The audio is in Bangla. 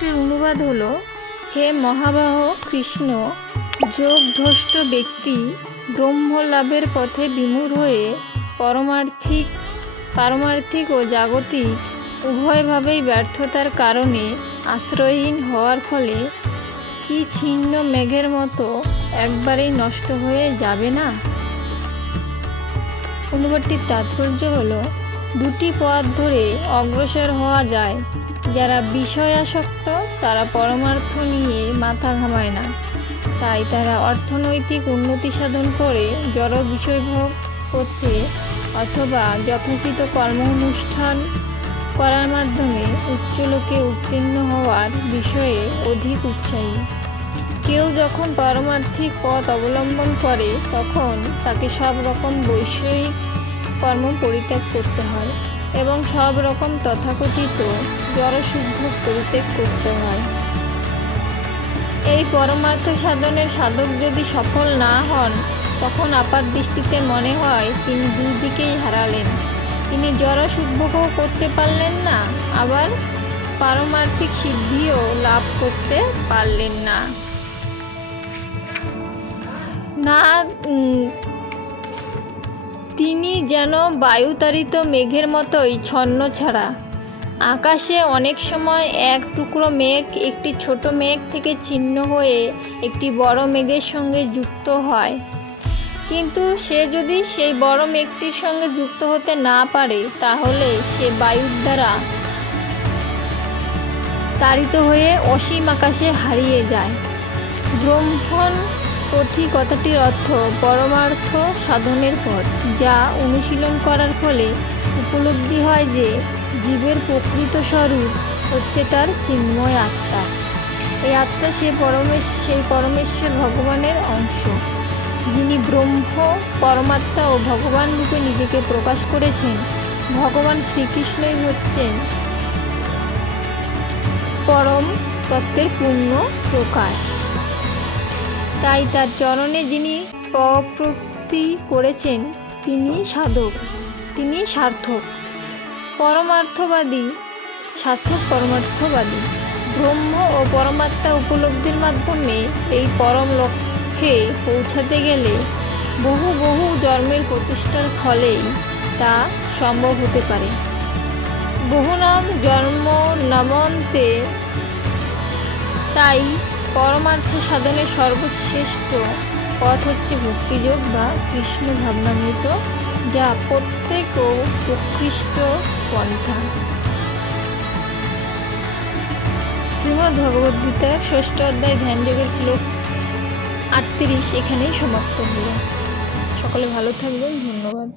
শ্লোকটির অনুবাদ হলো, হে মহাবাহ কৃষ্ণ, যোগভ্রষ্ট ব্যক্তি ব্রহ্ম লাভের পথে বিমূঢ় হয়ে পারমার্থিক ও জাগতিক উভয়ভাবেই ব্যর্থতার কারণে আশ্রয়হীন হওয়ার ফলে কি ছিন্ন মেঘের মতো একবারেই নষ্ট হয়ে যাবে না? অনুবাদটির তাৎপর্য হলো, দুটি পথ ধরে অগ্রসর হওয়া যায়। যারা বিষয়াসক্ত তারা পরমার্থ নিয়ে মাথা ঘামায় না, তাই তারা অর্থনৈতিক উন্নতি সাধন করে জড় বিষয়ভোগ করতে অথবা যথোচিত কর্ম অনুষ্ঠান করার মাধ্যমে উচ্চলোকে উত্তীর্ণ হওয়ার বিষয়ে অধিক উৎসাহী। কেউ যখন পারমার্থিক পথ অবলম্বন করে তখন তাকে সব রকম বৈষয়িক কর্ম পরিত্যাগ করতে হয় এবং সব রকম তথাকথিত জড়সুখ পরিত্যাগ করতে হয়। এই পরমার্থ সাধনের সাধক যদি সফল না হন, তখন আপাত দৃষ্টিতে মনে হয় তিনি দুই দিকেই হারালেন। তিনি জড়সুখভোগও করতে পারলেন না, আবার পারমার্থিক সিদ্ধিও লাভ করতে পারলেন না। তিনি যেন বায়ুতাড়িত মেঘের মতোই ছন্নছাড়া। আকাশে অনেক সময় এক টুকরো মেঘ একটি ছোট মেঘ থেকে ছিন্ন হয়ে একটি বড় মেঘের সঙ্গে যুক্ত হয়, কিন্তু সে যদি সেই বড় মেঘটির সঙ্গে যুক্ত হতে না পারে, তাহলে সে বায়ুর দ্বারা তাড়িত হয়ে অসীম আকাশে হারিয়ে যায়। ব্রহ্মণ পথি কথাটির অর্থ পরমার্থ সাধনের পথ, যা অনুশীলন করার ফলে উপলব্ধি হয় যে জীবের প্রকৃত স্বরূপ হচ্ছে তার চিন্ময় আত্মা। এই আত্মা সেই পরমেশ্বর ভগবানের অংশ, যিনি ব্রহ্ম, পরমাত্মা ও ভগবান রূপে নিজেকে প্রকাশ করেছেন। ভগবান শ্রীকৃষ্ণই হচ্ছেন পরম তত্ত্বের পূর্ণ প্রকাশ। তাই তার চরণে যিনি প্রপত্তি করেছেন তিনি সাধক, তিনি সার্থক পরমার্থবাদী। ব্রহ্ম ও পরমাত্মা উপলব্ধির মাধ্যমে এই পরম লক্ষ্যে পৌঁছাতে গেলে বহু বহু জন্মের প্রচেষ্টার ফলেই তা সম্ভব হতে পারে। বহুনাম জন্ম নামন্তে। তাই পরমার্থ সাধনের সর্বশ্রেষ্ঠ পথ হচ্ছে ভক্তিযোগ বা কৃষ্ণ ভাবনামৃত, যা প্রত্যেক ও উৎকৃষ্ট পন্থা। শ্রীমদ্ভগবদ্গীতার 6ষ্ঠ অধ্যায় ধ্যানযোগের শ্লোক 38 এখানেই সমাপ্ত হলো। সকলে ভালো থাকবেন। ধন্যবাদ।